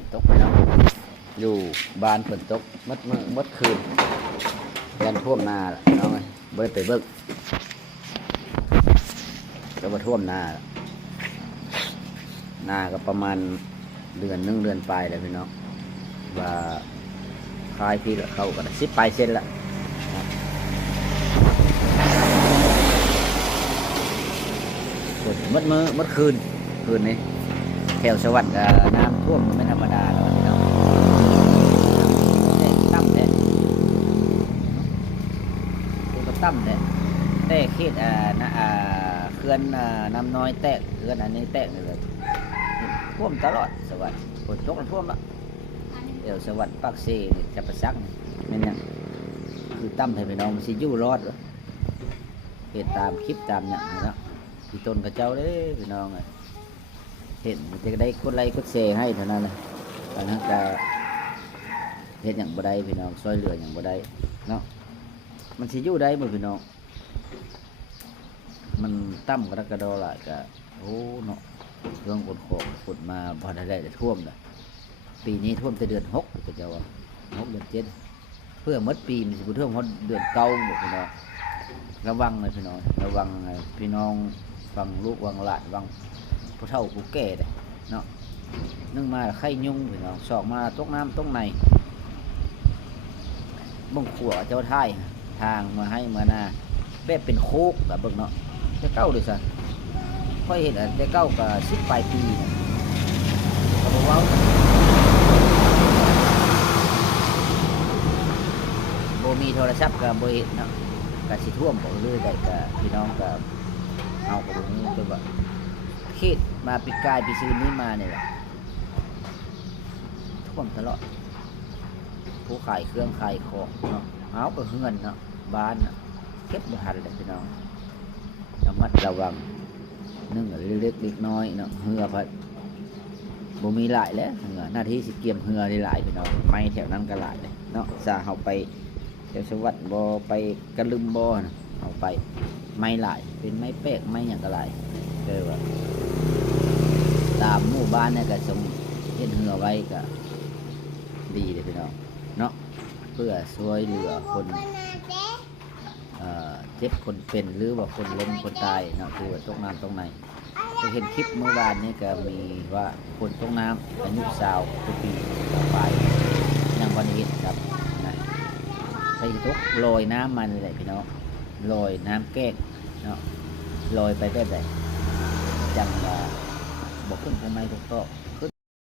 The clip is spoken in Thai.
นตกไปแล้วอยู่บ้านฝนตกมดคืนแกนท่วมนาล่ะน้องเอ้ยบ่ได้ไปเบิ่งก็บ่ท่วมนาก็ประมาณเดือนนึงเดือนปลายแล้วพี่น้องว่าคลายพี่ละเข้ากัน10 ปลายเส้นละฝนมดมือมดคืนนี้แถวสวรรค์ก็น้ำท่วมก็ไม่ธรรมดาแล้วพี่น้องตั้มเนี่ยตัวตั้มเนี่ยแต่เขตเขื่อนน้ำน้อยแตกเขื่อนอันนี้แตกเลยท่วมตลอดสวรรค์ฝนตกท่วมละเดี๋ยวสวรรค์ปากเซ่จะประซักนี่เนี่ยคือตั้มให้พี่น้องมันสิอยู่รอดเหตุตามคลิปตามอย่างนี้เนาะพี่ต้นกับเจ้าเด้พี่น้องเห็นจะได้กดไลค์กดแชร์ให้เท่านั้นเลยตอนนั้นจะเห็นอย่างบ่ได้พี่น้องซอยเหลืออย่างบ่ได้เนาะมันสิอยู่ได้บ่พี่น้องมันตั้มกระดอหลายก็โอ้เนาะเรื่องฝนตกฝนมาพอได้แต่ท่วมเลยปีนี้ท่วมแต่เดือน6ก็จะว่า6 เดือน 7เพื่อมดปีมันสิบ่ท่วมเดือน9บ่พี่น้องระวังเลยพี่น้องระวังพี่น้องฟังลูกวังหลานวังผู้เฒ่าผู้แก่เลยเนาะนึ่งมาไข่ยุ่งพี่น้องสองมาตกน้ำตกในบ่งขัวเจ้าท้ายทางมาให้มาหน้าแบบเป็นโคกแบบเบิ่งเนาะจะเก้าด้วยซะค่อยเห็นจะเก้ากับ10 ปลายปีนะก็บอกว่าโบมีโทรศัพท์กับโบเห็นเนาะกับสิท่วมบอกเลยได้กับพี่น้องกับเอากับตรงนี้คือว่าเขตมาปีกายปีซื้อนี้มาเนี่ยแหละท่วมตลอดผู้ขายเครื่องขายของเนาะเอาไปเฮือนเนาะบ้านเนาะเก็บบ่ทันเลยพี่น้องระมัดระวังนึ่งเล็กๆน้อยเนาะเหือพัดบ่มีหลายแล้วเหือหน้าที่สิเกี่ยมเหือได้หลายพี่น้องไม่แถวนั้นก็หลายเลยเนาะซาเฮาไปแถวสวัสดิ์บ่ไปกระลึมบ่นะเอาไปไม่หลายเป็นไม้แป๊กไม้หยังก็หลายเด้อว่าตามหมู่บ้านเนี่ยก็สมเฮ็ดเหือไว้ก็ดีเลยพี่น้องเนาะเพื่อช่วยเหลือคนเจ็บคนเป็นหรือว่าคนล้มคนตายเนาะคือว่าตกน้ำตรงไหนจะเห็นคลิปเมื่อวานนี้ก็มีว่าคนตกน้ำอายุ20 ปีต่อไปยังวันนี้ครับไปตกลอยน้ำมันเลยพี่น้องลอยน้ำแก้งเนาะลอยไปแบบไหนจังว่าบอกขึ้นทำไมถูกต้อง